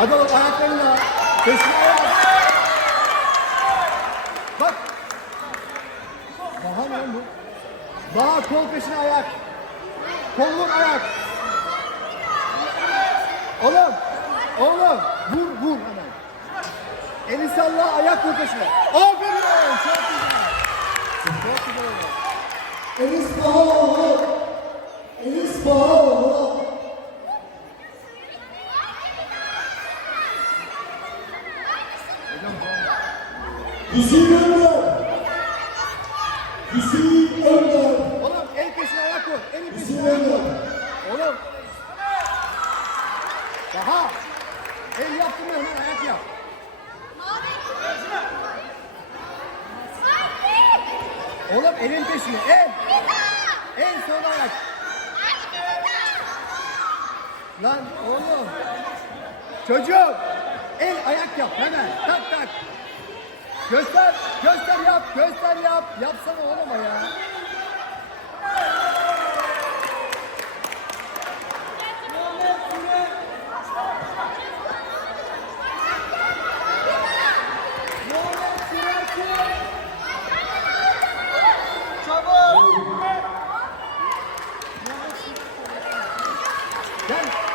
Hadi oğlum ayaklarıyla. Peşine ayak. Bak. Baha ne lan bu? Baha kol peşine ayak. Kolluk ayak. Oğlum. Oğlum. Vur vur hemen. Eli salla ayak kol peşine. Aferin. Çok güzel. Çok güzel oldu. Enis Bahaoğlu. Enis Bahaoğlu. Hüseyin Önder. Hüseyin Önder. Oğlum el peşine ayak koy. El peşine ayak koy. Oğlum. Daha. El yaptın mı hemen ayak yap. Oğlum elin peşine el. El sonra ayak. Lan oğlum. Çocuğum. El ayak yap hemen. Tak. Göster, göster yap, göster yap. Yapsana oğlum ya. Çabuk! Gel!